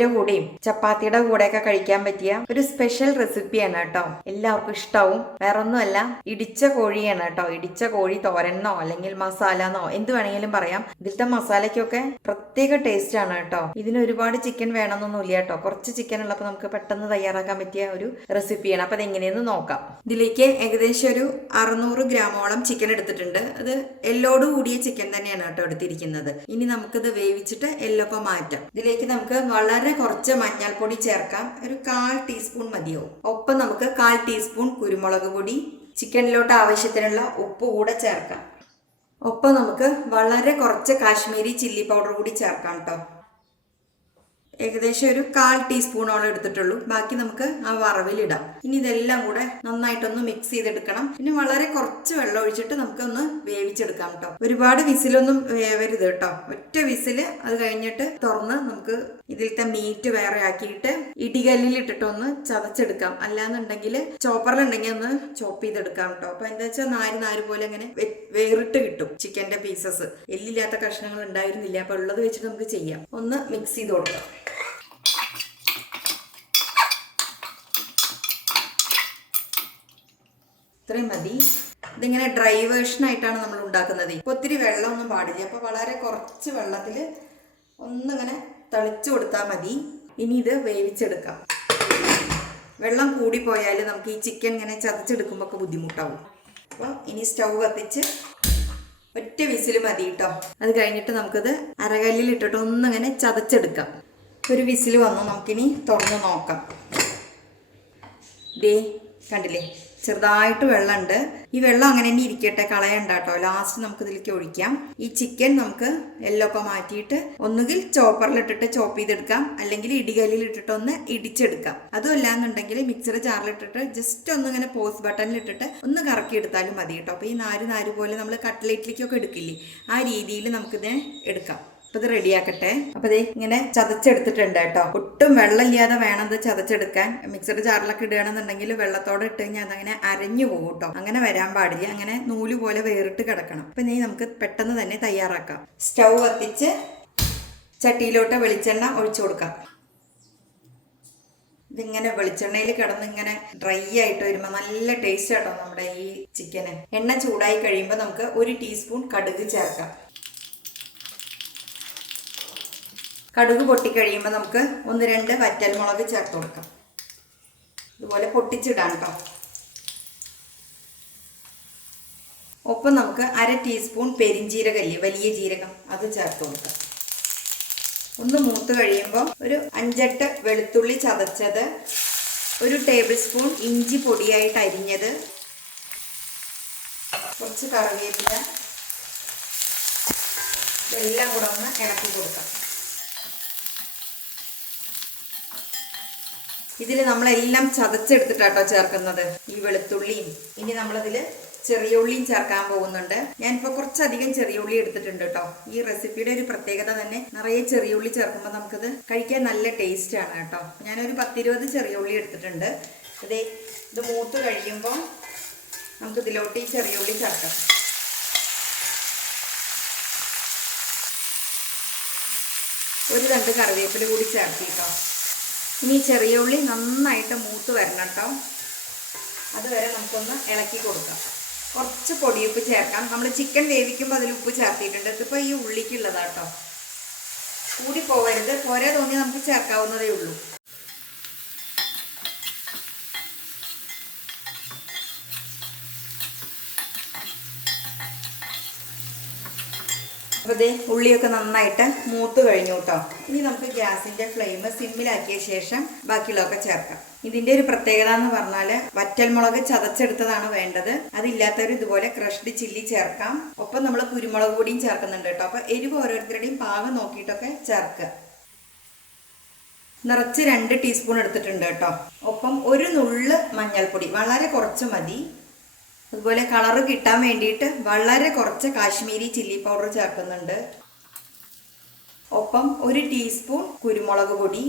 ചോറിന്റെ കൂടെയും ചപ്പാത്തിയുടെ കൂടെയൊക്കെ കഴിക്കാൻ പറ്റിയ ഒരു സ്പെഷ്യൽ റെസിപ്പിയാണ് കേട്ടോ. എല്ലാവർക്കും ഇഷ്ടാവും. വേറൊന്നുമല്ല ഇടിച്ച കോഴിയാണ് കേട്ടോ. ഇടിച്ച കോഴി തോരനോ അല്ലെങ്കിൽ മസാലന്നോ എന്ത് വേണമെങ്കിലും പറയാം. ഇതിലത്തെ മസാലയ്ക്കൊക്കെ പ്രത്യേക ടേസ്റ്റ് ആണ് കേട്ടോ. ഇതിന് ഒരുപാട് ചിക്കൻ വേണമെന്നൊന്നുമില്ല കേട്ടോ. കുറച്ച് ചിക്കൻ ഉള്ളപ്പോൾ നമുക്ക് പെട്ടെന്ന് തയ്യാറാക്കാൻ പറ്റിയ ഒരു റെസിപ്പിയാണ് അപ്പൊ അതെങ്ങനെയെന്ന് നോക്കാം. ഇതിലേക്ക് ഏകദേശം ഒരു അറുന്നൂറ് ഗ്രാമോളം ചിക്കൻ എടുത്തിട്ടുണ്ട്. അത് എല്ലോട് കൂടിയ ചിക്കൻ തന്നെയാണ് കേട്ടോ എടുത്തിരിക്കുന്നത്. ഇനി നമുക്കിത് വേവിച്ചിട്ട് എല്ലൊക്കെ മാറ്റാം. ഇതിലേക്ക് നമുക്ക് വളരെ കുറച്ച് മഞ്ഞൾപ്പൊടി ചേർക്കാം. ഒരു കാൽ ടീസ്പൂൺ മതിയാവും. ഒപ്പം നമുക്ക് കാൽ ടീസ്പൂൺ കുരുമുളക് പൊടി ചിക്കനിലോട്ട് ആവശ്യത്തിനുള്ള ഉപ്പ് കൂടെ ചേർക്കാം. ഒപ്പം നമുക്ക് വളരെ കുറച്ച് കാശ്മീരി ചില്ലി പൗഡർ കൂടി ചേർക്കാം കേട്ടോ. ഏകദേശം ഒരു കാൽ ടീസ്പൂണോളം എടുത്തിട്ടുള്ളൂ. ബാക്കി നമുക്ക് ആ വറവിലിടാം. ഇനി ഇതെല്ലാം കൂടെ നന്നായിട്ടൊന്ന് മിക്സ് ചെയ്തെടുക്കണം. പിന്നെ വളരെ കുറച്ച് വെള്ളം ഒഴിച്ചിട്ട് നമുക്കൊന്ന് വേവിച്ചെടുക്കാം കേട്ടോ ഒരുപാട് വിസിലൊന്നും വേവരുത് കേട്ടോ ഒറ്റ വിസിൽ അത് കഴിഞ്ഞിട്ട് തുറന്ന് നമുക്ക് ഇതിലത്തെ മീറ്റ് വേറെ ആക്കിയിട്ട് ഇടികല്ലിൽ ഇട്ടിട്ടൊന്ന് ചതച്ചെടുക്കാം. അല്ലാന്നുണ്ടെങ്കിൽ ചോപ്പറിലുണ്ടെങ്കിൽ ഒന്ന് ചോപ്പ് ചെയ്തെടുക്കാം കേട്ടോ അപ്പൊ എന്താ വെച്ചാൽ നാര് നാര് പോലെ അങ്ങനെ വേറിട്ട് കിട്ടും ചിക്കന്റെ പീസസ് എല്ലില്ലാത്ത കഷ്ണങ്ങൾ ഉണ്ടായിരുന്നില്ല. അപ്പൊ ഉള്ളത് വെച്ചിട്ട് നമുക്ക് ചെയ്യാം. ഒന്ന് മിക്സ് ചെയ്ത് കൊടുക്കാം. ഇത്രയും മതി. ഇതിങ്ങനെ ഡ്രൈ വേർഷൻ ആയിട്ടാണ് നമ്മൾ ഉണ്ടാക്കുന്നത്. ഇപ്പൊ ഒത്തിരി വെള്ളമൊന്നും പാടില്ല. അപ്പോൾ വളരെ കുറച്ച് വെള്ളത്തിൽ ഒന്നിങ്ങനെ തളിച്ചു കൊടുത്താൽ മതി. ഇനി ഇത് വേവിച്ചെടുക്കാം. വെള്ളം കൂടി പോയാൽ നമുക്ക് ഈ ചിക്കൻ ഇങ്ങനെ ചതച്ചെടുക്കുമ്പോൾ ഒക്കെ ബുദ്ധിമുട്ടാവും. അപ്പോൾ ഇനി സ്റ്റൗ കത്തിച്ച് ഒറ്റ വിസിൽ മതി കേട്ടോ അത് കഴിഞ്ഞിട്ട് നമുക്കത് അരകല്ലിൽ ഇട്ടിട്ട് ഒന്നിങ്ങനെ ചതച്ചെടുക്കാം. ഒരു വിസിൽ വന്നു. നമുക്കിനി തുറന്ന് നോക്കാം. ദേ കണ്ടില്ലേ? ചെറുതായിട്ട് വെള്ളമുണ്ട്. ഈ വെള്ളം അങ്ങനെ തന്നെ ഇരിക്കട്ടെ കളയണ്ട കേട്ടോ. ലാസ്റ്റ് നമുക്ക് ഇതിലേക്ക് ഒഴിക്കാം. ഈ ചിക്കൻ നമുക്ക് എല്ലൊക്കെ മാറ്റിയിട്ട് ഒന്നുകിൽ ചോപ്പറിലിട്ടിട്ട് ചോപ്പ് ചെയ്തെടുക്കാം. അല്ലെങ്കിൽ ഇടികല്ലിൽ ഇട്ടിട്ട് ഒന്ന് ഇടിച്ചെടുക്കാം. അതും അല്ലാന്നുണ്ടെങ്കിൽ മിക്സഡ് ജാറിലിട്ടിട്ട് ജസ്റ്റ് ഒന്ന് ഇങ്ങനെ പോസ് ബട്ടണിൽ ഇട്ടിട്ട് ഒന്ന് കറക്കി എടുത്താലും മതി കേട്ടോ. അപ്പോൾ ഈ നാര് നാര് പോലെ നമ്മൾ കട്ട്ലേറ്റിലേക്കൊക്കെ എടുക്കില്ലേ? ആ രീതിയിൽ നമുക്കിതിനെ എടുക്കാം. അപ്പൊ ഇത് റെഡിയാക്കട്ടെ. അപ്പൊ ഇത് ഇങ്ങനെ ചതച്ചെടുത്തിട്ടുണ്ട് കേട്ടോ. ഒട്ടും വെള്ളമില്ലാതെ വേണം ഇത് ചതച്ചെടുക്കാൻ. മിക്സഡ് ജാറിലൊക്കെ ഇടുകയാണെന്നുണ്ടെങ്കിൽ വെള്ളത്തോടെ ഇട്ട് കഴിഞ്ഞാൽ അതങ്ങനെ അരഞ്ഞു പോകും കേട്ടോ. അങ്ങനെ വരാൻ പാടില്ല. അങ്ങനെ നൂൽ പോലെ വേറിട്ട് കിടക്കണം. അപ്പൊ ഇനി നമുക്ക് പെട്ടെന്ന് തന്നെ തയ്യാറാക്കാം. സ്റ്റൗ കത്തിച്ച് ചട്ടിയിലോട്ട് വെളിച്ചെണ്ണ ഒഴിച്ചു കൊടുക്കാം. ഇതിങ്ങനെ വെളിച്ചെണ്ണയിൽ കിടന്ന് ഇങ്ങനെ ഡ്രൈ ആയിട്ട് വരുമ്പോൾ നല്ല ടേസ്റ്റ് കേട്ടോ നമ്മുടെ ഈ ചിക്കന്. എണ്ണ ചൂടായി കഴിയുമ്പോൾ നമുക്ക് ഒരു ടീസ്പൂൺ കടുക് ചേർക്കാം. കടുക് പൊട്ടിക്കഴിയുമ്പോൾ നമുക്ക് ഒന്ന് രണ്ട് വറ്റൽമുളക് ചേർത്ത് കൊടുക്കാം. ഇതുപോലെ പൊട്ടിച്ചിടാം കേട്ടോ ഒപ്പം നമുക്ക് അര ടീസ്പൂൺ പെരിഞ്ജീരകല്ലേ വലിയ ജീരകം അത് ചേർത്ത് കൊടുക്കാം. ഒന്ന് മൂത്ത് കഴിയുമ്പോൾ ഒരു അഞ്ചെട്ട് വെളുത്തുള്ളി ചതച്ചത് ഒരു ടേബിൾ സ്പൂൺ ഇഞ്ചി പൊടിയായിട്ട് അരിഞ്ഞത് കുറച്ച് കറിവേപ്പില ഇതെല്ലാം കൂടെ ഒന്ന് ഇളക്കി കൊടുക്കാം. ഇതിൽ നമ്മളെല്ലാം ചതച്ചെടുത്തിട്ടാട്ടോ ചേർക്കുന്നത്. ഈ വെളുത്തുള്ളിയും. ഇനി നമ്മളതിൽ ചെറിയ ഉള്ളിയും ചേർക്കാൻ പോകുന്നുണ്ട്. ഞാനിപ്പോൾ കുറച്ചധികം ചെറിയ ഉള്ളി എടുത്തിട്ടുണ്ട് കേട്ടോ ഈ റെസിപ്പിയുടെ ഒരു പ്രത്യേകത തന്നെ നിറയെ ചെറിയ ഉള്ളി ചേർക്കുമ്പോൾ നമുക്കത് കഴിക്കാൻ നല്ല ടേസ്റ്റ് ആണ് കേട്ടോ ഞാനൊരു പത്തിരുപത് ചെറിയ ഉള്ളി എടുത്തിട്ടുണ്ട്. അതേ ഇത് മൂത്ത് കഴിയുമ്പോൾ നമുക്ക് ഇതിലോട്ട് ഈ ചെറിയ ഉള്ളി ചേർക്കാം. ഒരു രണ്ട് കറിവേപ്പില കൂടി ചേർത്തി കേട്ടോ ഇനി ചെറിയ ഉള്ളി നന്നായിട്ട് മൂത്ത് വരണം കേട്ടോ. അതുവരെ നമുക്കൊന്ന് ഇളക്കി കൊടുക്കാം. കുറച്ച് പൊടിയുപ്പ് ചേർക്കാം. നമ്മൾ ചിക്കൻ വേവിക്കുമ്പോൾ അതിൽ ഉപ്പ് ചേർത്തിട്ടുണ്ട്. ഇതിപ്പോൾ ഈ ഉള്ളിക്കുള്ളതാട്ടോ കൂടി പോകരുത് പോരാ തോന്നി നമുക്ക് ചേർക്കാവുന്നതേ ഉള്ളൂ. അപ്പോൾ ഉള്ളിയൊക്കെ നന്നായിട്ട് മൂത്ത് കഴിഞ്ഞു കേട്ടോ ഇനി നമുക്ക് ഗ്യാസിന്റെ ഫ്ലെയിം സിമ്മിലാക്കിയ ശേഷം ബാക്കിയുള്ളതൊക്കെ ചേർക്കാം. ഇതിന്റെ ഒരു പ്രത്യേകത എന്ന് പറഞ്ഞാൽ വറ്റൽമുളക് ചതച്ചെടുത്തതാണ് വേണ്ടത്. അതില്ലാത്തവർ ഇതുപോലെ ക്രഷ്ഡ് ചില്ലി ചേർക്കാം. ഒപ്പം നമ്മൾ കുരുമുളക് പൊടിയും ചേർക്കുന്നുണ്ട് കേട്ടോ അപ്പോൾ എരിവ് ഓരോരുത്തരുടെയും പാകം നോക്കിയിട്ടൊക്കെ ചേർക്കുക. നിറച്ച് രണ്ട് ടീസ്പൂൺ എടുത്തിട്ടുണ്ട് കേട്ടോ ഒപ്പം ഒരു നുള്ള് മഞ്ഞൾപ്പൊടി. വളരെ കുറച്ച് മതി. അതുപോലെ കളറ് കിട്ടാൻ വേണ്ടിയിട്ട് വളരെ കുറച്ച് കാശ്മീരി ചില്ലി പൗഡർ ചേർക്കുന്നുണ്ട്. ഒപ്പം ഒരു ടീസ്പൂൺ കുരുമുളക് പൊടി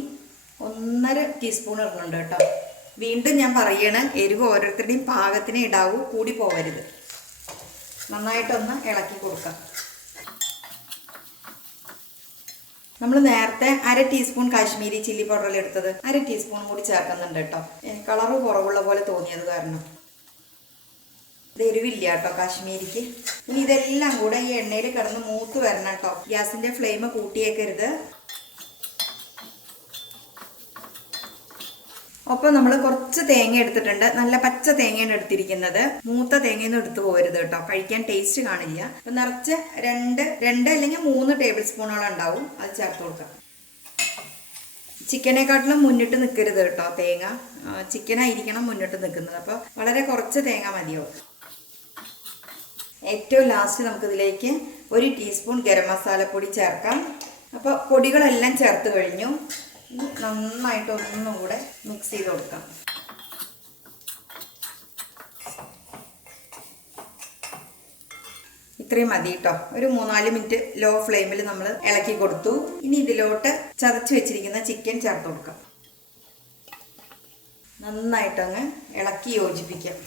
ഒന്നര ടീസ്പൂൺ ഇടുന്നുണ്ട് കേട്ടോ. വീണ്ടും ഞാൻ പറയണ എരിവ് ഓരോരുത്തരുടെയും പാകത്തിന് ഇടാവൂ കൂടി പോവരുത്. നന്നായിട്ടൊന്ന് ഇളക്കി കൊടുക്കാം. നമ്മൾ നേരത്തെ അര ടീസ്പൂൺ കാശ്മീരി ചില്ലി പൗഡറിൽ എടുത്തത്? അര ടീസ്പൂൺ കൂടി ചേർക്കുന്നുണ്ട് കേട്ടോ. കളറ് കുറവുള്ള പോലെ തോന്നിയത് കാരണം. ഇത് എരിവില്ല കേട്ടോ കാശ്മീരിക്ക്. ഇനി ഇതെല്ലാം കൂടെ ഈ എണ്ണയിൽ കിടന്ന് മൂത്ത് വരണം കേട്ടോ. ഗ്യാസിന്റെ ഫ്ലെയിം കൂട്ടിയേക്കരുത്. ഒപ്പം നമ്മൾ കുറച്ച് തേങ്ങ എടുത്തിട്ടുണ്ട്. നല്ല പച്ച തേങ്ങയാണ് എടുത്തിരിക്കുന്നത്. മൂത്ത തേങ്ങയൊന്നും എടുത്തു പോകരുത് കേട്ടോ. കഴിക്കാൻ ടേസ്റ്റ് കാണില്ല. അപ്പൊ നിറച്ച് രണ്ട് രണ്ട് അല്ലെങ്കിൽ മൂന്ന് ടേബിൾ സ്പൂണോളം ഉണ്ടാവും. അത് ചേർത്ത് കൊടുക്കാം. ചിക്കനെക്കാട്ടിലും മുന്നിട്ട് നിൽക്കരുത് കേട്ടോ തേങ്ങ. ചിക്കനായിരിക്കണം മുന്നിട്ട് നിൽക്കുന്നത് അപ്പോൾ വളരെ കുറച്ച് തേങ്ങ മതിയാവും. ഏറ്റവും ലാസ്റ്റ് നമുക്കിതിലേക്ക് ഒരു ടീസ്പൂൺ ഗരം മസാലപ്പൊടി ചേർക്കാം. അപ്പോൾ പൊടികളെല്ലാം ചേർത്ത് കഴിഞ്ഞു. നന്നായിട്ട് ഒന്നും കൂടെ മിക്സ് ചെയ്ത് കൊടുക്കാം. ഇത്രയും മതി കേട്ടോ ഒരു മൂന്നാൽ മിനിറ്റ് ലോ ഫ്ലെയിമിൽ നമ്മൾ ഇളക്കി കൊടുത്തു. ഇനി ഇതിലോട്ട് ചതച്ച് വെച്ചിരിക്കുന്ന ചിക്കൻ ചേർത്ത് കൊടുക്കാം. നന്നായിട്ടങ്ങ് ഇളക്കി യോജിപ്പിക്കാം.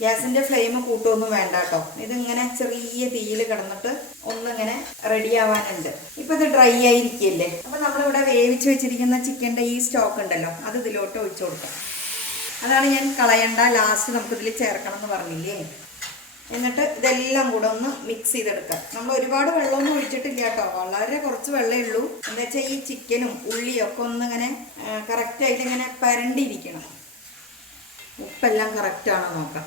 ഗ്യാസിന്റെ ഫ്ലെയിം കൂട്ടൊന്നും വേണ്ട കേട്ടോ. ഇതിങ്ങനെ ചെറിയ തീയിൽ കിടന്നിട്ട് ഒന്നിങ്ങനെ റെഡി ആവാനുണ്ട്. ഇപ്പൊ ഇത് ഡ്രൈ ആയിരിക്കില്ലേ? അപ്പൊ നമ്മളിവിടെ വേവിച്ച് വെച്ചിരിക്കുന്ന ചിക്കന്റെ ഈ സ്റ്റോക്ക് ഉണ്ടല്ലോ അത് ഇതിലോട്ട് ഒഴിച്ചു കൊടുക്കാം. അതാണ് ഞാൻ കളയണ്ട ലാസ്റ്റ് നമുക്കിതിൽ ചേർക്കണം എന്ന് പറഞ്ഞില്ലേ? എന്നിട്ട് ഇതെല്ലാം കൂടെ ഒന്ന് മിക്സ് ചെയ്തെടുക്കാം. നമ്മൾ ഒരുപാട് വെള്ളമൊന്നും ഒഴിച്ചിട്ടില്ല കേട്ടോ. വളരെ കുറച്ച് വെള്ളമേ ഉള്ളൂ. എന്താ വെച്ചാൽ ഈ ചിക്കനും ഉള്ളിയും ഒക്കെ ഒന്നിങ്ങനെ കറക്റ്റായിട്ട് ഇങ്ങനെ പരണ്ടിരിക്കണം. ഉപ്പെല്ലാം കറക്റ്റാണോ നോക്കാം.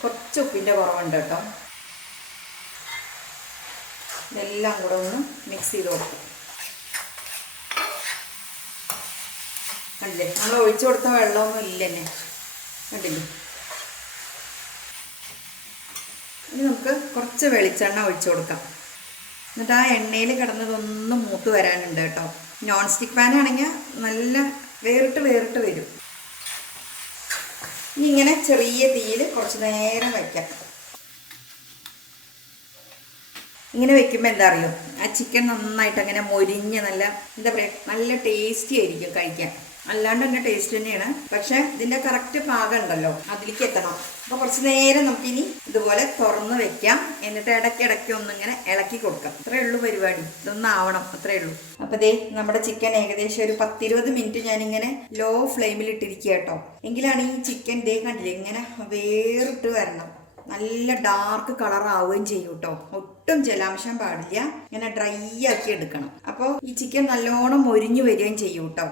കുറച്ച് ഉപ്പിന്റെ കുറവുണ്ട് കേട്ടോ. ഇതെല്ലാം കൂടെ ഒന്ന് മിക്സ് ചെയ്ത് കൊടുക്കും. കണ്ടില്ലേ? നമ്മൾ ഒഴിച്ചു കൊടുത്ത വെള്ളമൊന്നും ഇല്ല തന്നെ കണ്ടില്ലേ? ഇനി നമുക്ക് കുറച്ച് വെളിച്ചെണ്ണ ഒഴിച്ചു കൊടുക്കാം. എന്നിട്ട് ആ എണ്ണയിൽ കിടന്നതൊന്നും മൂത്ത് വരാനുണ്ട് കേട്ടോ. നോൺ സ്റ്റിക്ക് പാൻ ആണെങ്കിൽ നല്ല വേറിട്ട് വേറിട്ട് വരും. ഇനി ഇങ്ങനെ ചെറിയ തീയിൽ കുറച്ച് നേരം വയ്ക്കാം. ഇങ്ങനെ വെക്കുമ്പോൾ എന്താ അറിയോ? ആ ചിക്കൻ നന്നായിട്ട് അങ്ങനെ മൊരിഞ്ഞ് നല്ല എന്താ പറയുക നല്ല ടേസ്റ്റി ആയിരിക്കും കഴിക്കാൻ. അല്ലാണ്ട് തന്നെ ടേസ്റ്റ് തന്നെയാണ്. പക്ഷേ ഇതിന്റെ കറക്റ്റ് പാകം ഉണ്ടല്ലോ അതിലേക്ക് എത്തണം. അപ്പോൾ കുറച്ച് നേരം നമുക്കിനി ഇതുപോലെ തുറന്ന് വെക്കാം. എന്നിട്ട് ഇടയ്ക്കിടയ്ക്ക് ഒന്നിങ്ങനെ ഇളക്കി കൊടുക്കാം. അത്രേ ഉള്ളൂ പരിപാടി. ഇതൊന്നും ആവണം അത്രേ ഉള്ളൂ. അപ്പൊ ദേ നമ്മുടെ ചിക്കൻ ഏകദേശം ഒരു പത്തിരുപത് മിനിറ്റ് ഞാനിങ്ങനെ ലോ ഫ്ലെയിമിൽ ഇട്ടിരിക്കുക കേട്ടോ. എങ്കിലാണ് ഈ ചിക്കൻ ദേ കണ്ടില്ലേ? ഇങ്ങനെ വേറിട്ട് വരണം. നല്ല ഡാർക്ക് കളർ ആവുകയും ചെയ്യും കേട്ടോ. ഒട്ടും ജലാംശം പാടില്ല. ഇങ്ങനെ ഡ്രൈ ആക്കി എടുക്കണം. അപ്പോൾ ഈ ചിക്കൻ നല്ലോണം മൊരിഞ്ഞു വരികയും ചെയ്യും കേട്ടോ.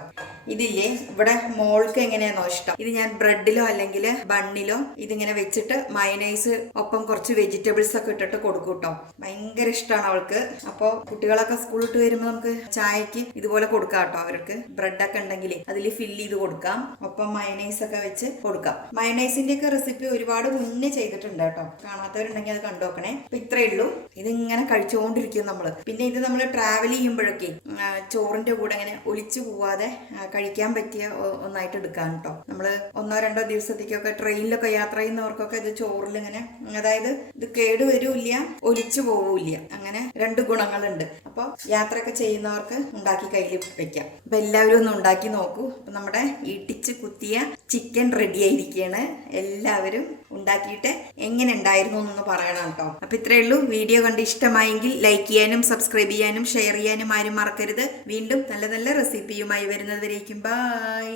ഇതില്ലേ? ഇവിടെ മോൾക്ക് എങ്ങനെയാണോ ഇഷ്ടം. ഇത് ഞാൻ ബ്രെഡിലോ അല്ലെങ്കിൽ ബണ്ണിലോ ഇതിങ്ങനെ വെച്ചിട്ട് മയനൈസ് ഒപ്പം കുറച്ച് വെജിറ്റബിൾസ് ഒക്കെ ഇട്ടിട്ട് കൊടുക്കും കേട്ടോ ഭയങ്കര ഇഷ്ടമാണ് അവൾക്ക്. അപ്പോൾ കുട്ടികളൊക്കെ സ്കൂളിട്ട് വരുമ്പോൾ നമുക്ക് ചായക്ക് ഇതുപോലെ കൊടുക്കാം കേട്ടോ അവർക്ക്. ബ്രെഡൊക്കെ ഉണ്ടെങ്കിൽ അതിൽ ഫില്ല് ചെയ്ത് കൊടുക്കാം. ഒപ്പം മയനൈസ് ഒക്കെ വെച്ച് കൊടുക്കാം. മയനൈസിന്റെ ഒക്കെ റെസിപ്പി ഒരുപാട് മുന്നേ ചെയ്തിട്ടുണ്ട് കേട്ടോ. കാണാത്തവരുണ്ടെങ്കിൽ അത് കണ്ടു നോക്കണേ. അപ്പൊ ഇത്രയേ ഉള്ളൂ. ഇതിങ്ങനെ കഴിച്ചുകൊണ്ടിരിക്കും നമ്മൾ. പിന്നെ ഇത് നമ്മൾ ട്രാവൽ ചെയ്യുമ്പോഴൊക്കെ ചോറിന്റെ കൂടെ ഇങ്ങനെ ഒലിച്ചു പോവാതെ കഴിക്കാൻ പറ്റിയ ഒന്നായിട്ട് എടുക്കാം കേട്ടോ നമ്മൾ ഒന്നോ രണ്ടോ ദിവസത്തേക്കൊക്കെ ട്രെയിനിലൊക്കെ യാത്ര ചെയ്യുന്നവർക്കൊക്കെ ഇത് ചോറിൽ ഇങ്ങനെ അതായത് ഇത് കേട് വരൂല്ല ഒലിച്ചു പോവില്ല. അങ്ങനെ രണ്ട് ഗുണങ്ങളുണ്ട്. അപ്പോൾ യാത്രയൊക്കെ ചെയ്യുന്നവർക്ക് ഉണ്ടാക്കി കയ്യിൽ വെക്കാം. അപ്പൊ എല്ലാവരും ഒന്ന് ഉണ്ടാക്കി നോക്കൂ. അപ്പൊ നമ്മുടെ ഇടിച്ച് കുത്തിയ ചിക്കൻ റെഡി ആയിരിക്കുകയാണ് എല്ലാവരും ഉണ്ടാക്കിയിട്ട് എങ്ങനെ ഉണ്ടായിരുന്നു എന്നൊന്ന് പറയണം കേട്ടോ. അപ്പൊ ഇത്രയേ ഉള്ളൂ. വീഡിയോ കണ്ട് ഇഷ്ടമായെങ്കിൽ ലൈക്ക് ചെയ്യാനും സബ്സ്ക്രൈബ് ചെയ്യാനും ഷെയർ ചെയ്യാനും ആരും മറക്കരുത്. വീണ്ടും നല്ല നല്ല റെസിപ്പിയുമായി വരുന്നതുവരേക്കും ബൈ